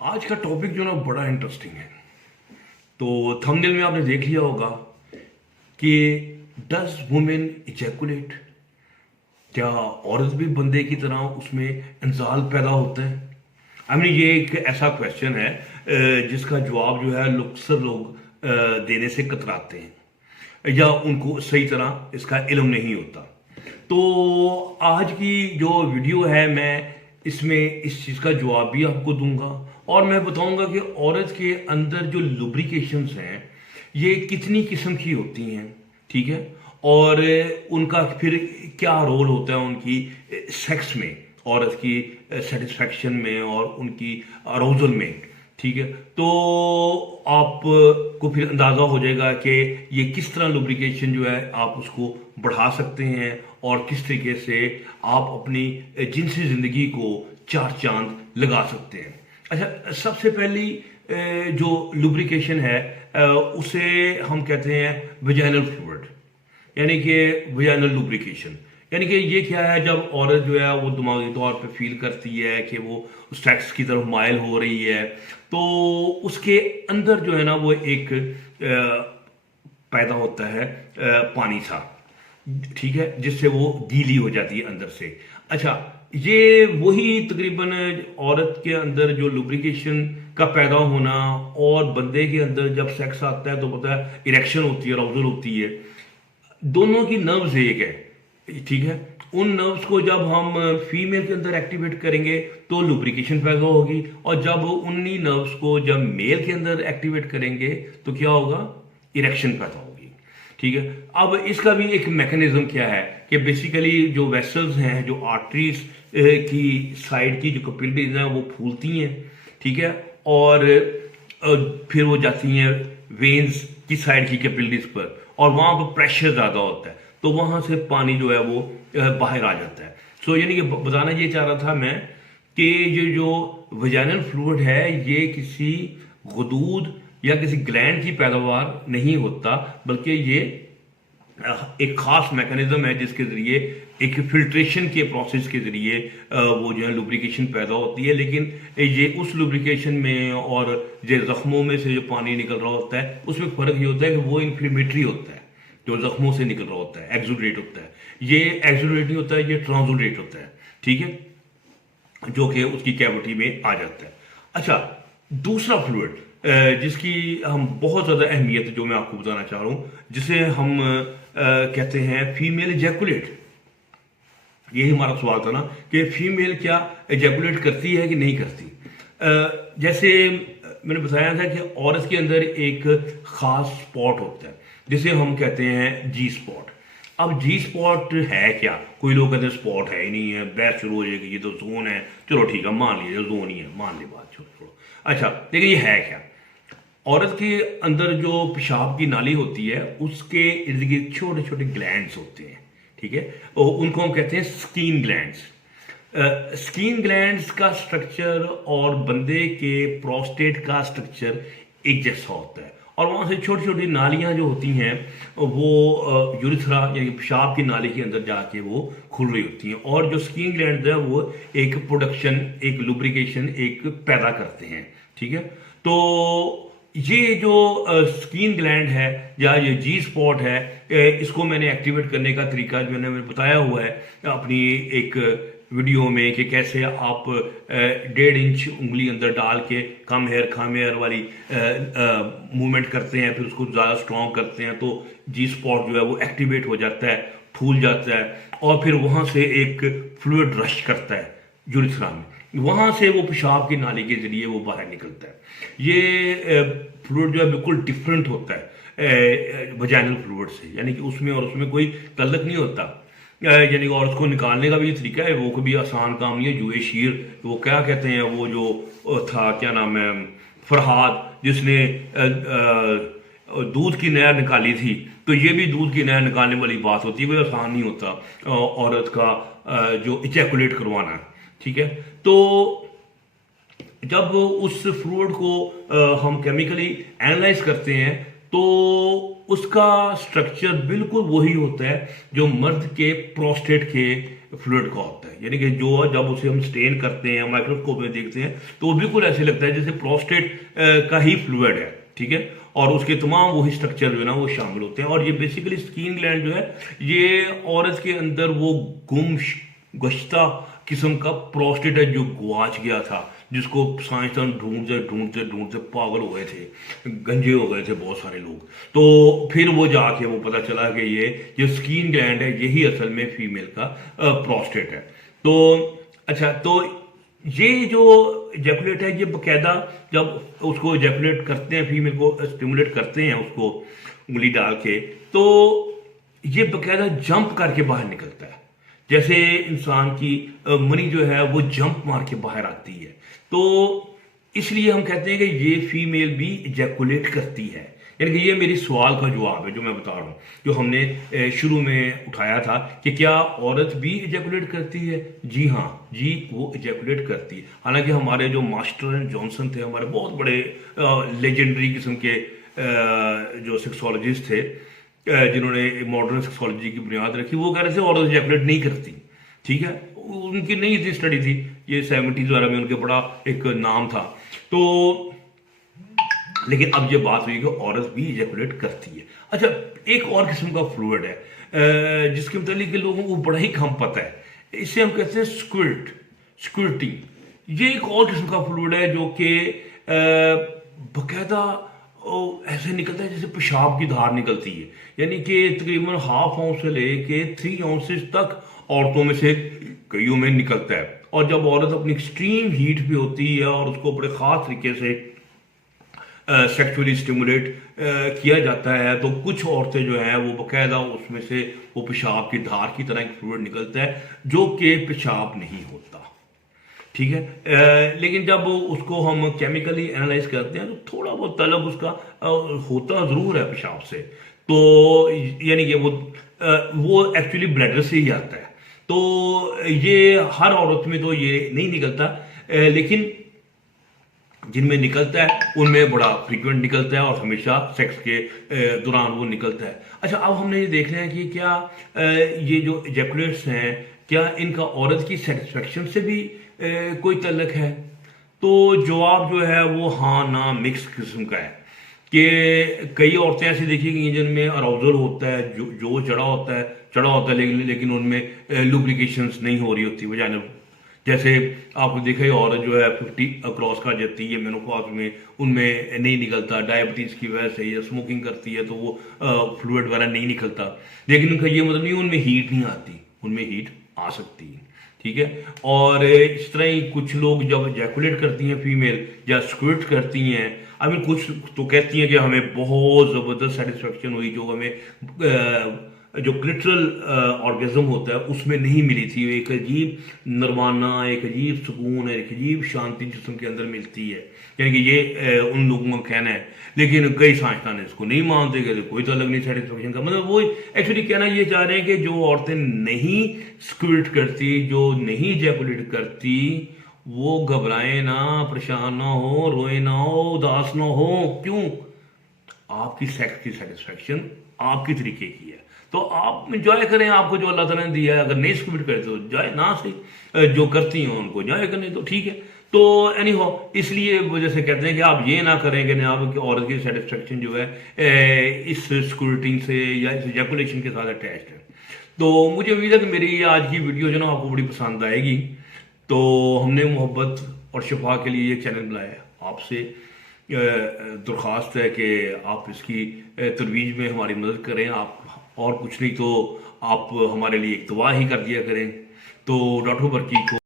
आज का टॉपिक जो ना बड़ा इंटरेस्टिंग है। तो थंबनेल में आपने देख लिया होगा कि डज वुमेन इजैकुलेट, क्या औरत भी बंदे की तरह उसमें इंजाल पैदा होता है। ये एक ऐसा क्वेश्चन है जिसका जवाब जो है अक्सर लोग देने से कतराते हैं या उनको सही तरह इसका इल्म नहीं होता। तो आज की जो वीडियो है मैं इसमें इस चीज़ का जवाब भी आपको दूंगा और मैं बताऊंगा कि औरत के अंदर जो लुब्रिकेशंस हैं ये कितनी किस्म की होती हैं, ठीक है, और उनका फिर क्या रोल होता है उनकी सेक्स में, औरत की सेटिस्फैक्शन में और उनकी अरोजल में, ठीक है। तो आपको फिर अंदाज़ा हो जाएगा कि ये किस तरह लुब्रिकेशन जो है आप उसको बढ़ा सकते हैं और किस तरीके से आप अपनी जिनसी ज़िंदगी को चार चांद लगा सकते हैं। अच्छा, सबसे पहली जो लुब्रिकेशन है उसे हम कहते हैं वेजाइनल फ्लूइड, यानी कि वेजाइनल लुब्रिकेशन। यानी कि ये क्या है, जब औरत जो है वो दिमागी तौर पे फील करती है कि वो सेक्स की तरफ माइल हो रही है, तो उसके अंदर जो है ना वो एक पैदा होता है पानी सा, ठीक है, जिससे वो गीली हो जाती है अंदर से। अच्छा, ये वही तकरीबन औरत के अंदर जो लुब्रिकेशन का पैदा होना और बंदे के अंदर जब सेक्स आता है तो पता है इरेक्शन होती है, अराउजल होती है, दोनों की नर्व्स एक है, ठीक है। उन नर्व्स को जब हम फीमेल के अंदर एक्टिवेट करेंगे तो लुब्रिकेशन पैदा होगी, और जब उन्हीं नर्व्स को जब मेल के अंदर एक्टिवेट करेंगे तो क्या होगा, इरेक्शन पैदा होगी, ठीक है। अब इसका भी एक मैकेनिज्म क्या है कि बेसिकली जो वेसल्स हैं, जो आर्टरीज की साइड की जो कैपिलरीज हैं वो फूलती हैं, ठीक है, और फिर वो जाती हैं वेन्स की साइड की कैपिलरीज पर, और वहां पर प्रेशर ज्यादा होता है तो वहां से पानी जो है वो बाहर आ जाता है। सो यानी कि बताना ये चाह रहा था मैं कि ये जो वेजाइनल फ्लूइड है ये किसी गुदूद या किसी ग्लैंड की पैदावार नहीं होता, बल्कि ये एक खास मैकेनिज्म है जिसके जरिए एक फिल्ट्रेशन के प्रोसेस के जरिए वो जो है लुब्रिकेशन पैदा होती है। लेकिन ये उस लुब्रिकेशन में और जो जख्मों में से जो पानी निकल रहा होता है उसमें फर्क ये होता है कि वो इन्फ्लेमेटरी होता है, जो जख्मों से निकल रहा होता है एक्सुडेट होता है, ये एक्सुडेट नहीं होता है, ये ट्रांसुडेट होता है, ठीक है, जो कि उसकी कैविटी में आ जाता है। अच्छा, दूसरा फ्लूइड जिसकी हम बहुत ज्यादा अहमियत जो मैं आपको बताना चाह रहा हूं, जिसे हम कहते हैं फीमेल इजैकुलेट। यही हमारा सवाल था ना कि फीमेल क्या इजैकुलेट करती है कि नहीं करती। जैसे मैंने बताया था कि औरत के अंदर एक खास स्पॉट होता है जिसे हम कहते हैं जी स्पॉट। अब जी स्पॉट है क्या, कोई लोग कहते हैं स्पॉट है ही नहीं है, बहस शुरू हो जाएगी, ये तो जोन है, चलो ठीक है मान लीजिए जोन ही है, मान ली बात, छोड़ो। अच्छा, लेकिन ये है क्या, औरत के अंदर जो पेशाब की नाली होती है उसके इर्द गिर्द छोटे छोटे ग्लैंड्स होते हैं, ठीक है, और उनको हम कहते हैं स्किन ग्लैंड्स। स्किन ग्लैंड्स का स्ट्रक्चर और बंदे के प्रोस्टेट का स्ट्रक्चर एक जैसा होता है, और वहां से छोटी छोटी नालियां जो होती हैं वो यूरिथ्रा यानी पेशाब की नाली के अंदर जाके वो खुल रही होती हैं, और जो स्किन ग्लैंड है वो एक प्रोडक्शन, एक लुब्रिकेशन एक पैदा करते हैं, ठीक है। तो ये जो स्किन ग्लैंड है या ये जी स्पॉट है, इसको मैंने एक्टिवेट करने का तरीका जो मैंने बताया हुआ है अपनी एक वीडियो में कि कैसे आप 1.5 इंच उंगली अंदर डाल के कम हेयर वाली मूवमेंट करते हैं, फिर उसको ज़्यादा स्ट्रॉन्ग करते हैं तो जी स्पॉट जो है वो एक्टिवेट हो जाता है, फूल जाता है, और फिर वहाँ से एक फ्लूइड रश करता है यूरिथ्रा में, वहाँ से वो पेशाब की नाली के जरिए वो बाहर निकलता है। ये फ्लूइड जो है बिल्कुल डिफरेंट होता है वजाइनल फ्लूइड से, यानी कि उसमें और उसमें कोई तल्लक नहीं होता, यानी और उसको निकालने का भी तरीका है, वो कभी आसान काम नहीं है। जुए शीर, वो क्या कहते हैं, वो जो था क्या नाम है, फरहाद, जिसने दूध की नहर निकाली थी, तो ये भी दूध की नहर निकालने वाली बात होती है, कोई आसान नहीं होता औरत का जो इजैकुलेट करवाना, ठीक है। तो जब उस फ्लूइड को हम केमिकली एनालाइज करते हैं तो उसका स्ट्रक्चर बिल्कुल वही होता है जो मर्द के प्रोस्टेट के फ्लूइड का होता है, यानी कि जो जब उसे हम स्टेन करते हैं, माइक्रोस्कोप में देखते हैं, तो वो बिल्कुल ऐसे लगता है जैसे प्रोस्टेट का ही फ्लूइड है, ठीक है। और उसके तमाम वही स्ट्रक्चर जो है ना वो शामिल होते हैं। और ये बेसिकली स्किन ग्लैंड जो है, ये औरत के अंदर वो गश्ता किस्म का प्रोस्टेट है जो गुआच गया था, जिसको साइंसदान ढूंढते ढूंढते ढूंढते पागल हो गए थे, गंजे हो गए थे बहुत सारे लोग। तो फिर वो जाके वो पता चला कि ये स्किन ग्लैंड है, यही असल में फीमेल का प्रोस्टेट है। तो अच्छा, तो ये जो इजैकुलेट है, ये बकायदा जब उसको इजैकुलेट करते हैं, फीमेल को स्टिमुलेट करते हैं उसको उंगली डाल के, तो ये बकायदा जंप करके बाहर निकलता है, जैसे इंसान की मनी जो है वो जंप मार के बाहर आती है। तो इसलिए हम कहते हैं कि ये फीमेल भी इजैकुलेट करती है। यानी कि ये मेरी सवाल का जवाब है जो मैं बता रहा हूँ, जो हमने शुरू में उठाया था कि क्या औरत भी इजैकुलेट करती है। जी हाँ जी, वो इजैकुलेट करती है। हालांकि हमारे जो मास्टर एंड जॉनसन थे, हमारे बहुत बड़े लेजेंडरी किस्म के जो सेक्सोलॉजिस्ट थे, जिन्होंने मॉडर्न सेक्सोलॉजी की बुनियाद रखी, वो कह रहे थे औरत इजैकुलेट नहीं करती, ठीक है। उनकी नहीं इतनी स्टडी थी, ये 70s वगैरह में उनके बड़ा एक नाम था। तो लेकिन अब ये बात हुई कि औरत भी इजैकुलेट करती है। अच्छा, एक और किस्म का फ्लूइड है जिसके मतलब लोगों को बड़ा ही कम पता है, इसे हम कहते हैं स्क्विर्टिंग। ये एक और किस्म का फ्लूइड है जो कि बकायदा ऐसे निकलता है जैसे पेशाब की धार निकलती है, यानी कि तकरीबन 1/2 आउंस से लेके 3 आउंसेस तक औरतों में से कईयों में निकलता है। और जब औरत अपनी एक्सट्रीम हीट पे होती है और उसको बड़े खास तरीके से सेक्सुअली स्टिमुलेट किया जाता है, तो कुछ औरतें जो है वो बकायदा उसमें से वो पेशाब की धार की तरह एक फ्लूइड निकलता है जो कि पेशाब नहीं होता, ठीक है। लेकिन जब उसको हम केमिकली एनालाइज करते हैं तो थोड़ा बहुत तलब उसका होता जरूर है पेशाब से। तो यानी कि वो एक्चुअली ब्लैडर से ही आता है। तो ये हर औरत में तो ये नहीं निकलता, लेकिन जिनमें निकलता है उनमें बड़ा फ्रीक्वेंट निकलता है और हमेशा सेक्स के दौरान वो निकलता है। अच्छा, अब हमने ये देखना है कि क्या ये जो इजैकुलेट्स हैं, क्या इनका औरत की सेटिस्फेक्शन से भी कोई तल्लक है। तो जवाब जो है वो हाँ ना मिक्स किस्म का है, कि कई औरतें ऐसी देखी गई जिनमें अराउजल होता है, जो चढ़ा होता है, लेकिन उनमें लुब्रिकेशंस नहीं हो रही होती वजाइनल। जैसे आपने देखा ही, औरत जो है 50 क्रॉस कर जाती है मेनोपॉज में, उनमें नहीं निकलता, डायबिटीज की वजह से, या स्मोकिंग करती है तो वो फ्लूइड वगैरह नहीं निकलता। लेकिन उनका ये मतलब नहीं उनमें हीट नहीं आती, उनमें हीट आ सकती है, ठीक है। और इस तरह ही कुछ लोग जब इजैकुलेट करती हैं फीमेल या स्क्विर्ट करती हैं, आई मीन कुछ तो कहती हैं कि हमें बहुत ज़बरदस्त सेटिस्फेक्शन हुई, जो हमें जो क्लिटरल ऑर्गेजम होता है उसमें नहीं मिली थी। एक अजीब नरवाना, एक अजीब सुकून है, एक अजीब शांति जिस्म के अंदर मिलती है, यानी कि ये उन लोगों का कहना है। लेकिन कई साइंसदान इसको नहीं मानते कि कोई तो अलग नहीं सेटिस्फेक्शन का, मतलब वो एक्चुअली कहना ये चाह रहे हैं कि जो औरतें नहीं स्क्विर्ट करती, जो नहीं इजैकुलेट करती, वो घबराए ना, परेशान ना हो, रोए ना हो, उदास ना हो। क्यों? आपकी सेक्स की सेटिस्फेक्शन आपकी तरीके की है, तो आप इंजॉय करें आपको जो अल्लाह ताला ने दिया है। अगर नहीं स्क्विट करते तो जाए ना सही, जो करती हैं उनको इंजॉय करने तो ठीक है। तो एनी हो, इसलिए वजह से कहते हैं कि आप ये ना करें कि आप औरत की सेटिस्फेक्शन जो है इस स्क्विटिंग से या इस इजैकुलेशन के साथ अटैच्ड है। तो मुझे उम्मीद है कि मेरी आज की वीडियो जो ना आपको बड़ी पसंद आएगी। तो हमने मोहब्बत और शफा के लिए ये चैनल बनाया है। आपसे दरख्वास्त है कि आप इसकी तरवीज में हमारी मदद करें। आप और कुछ नहीं तो आप हमारे लिए एक दुआ ही कर दिया करें। तो डॉक्टर बरकी को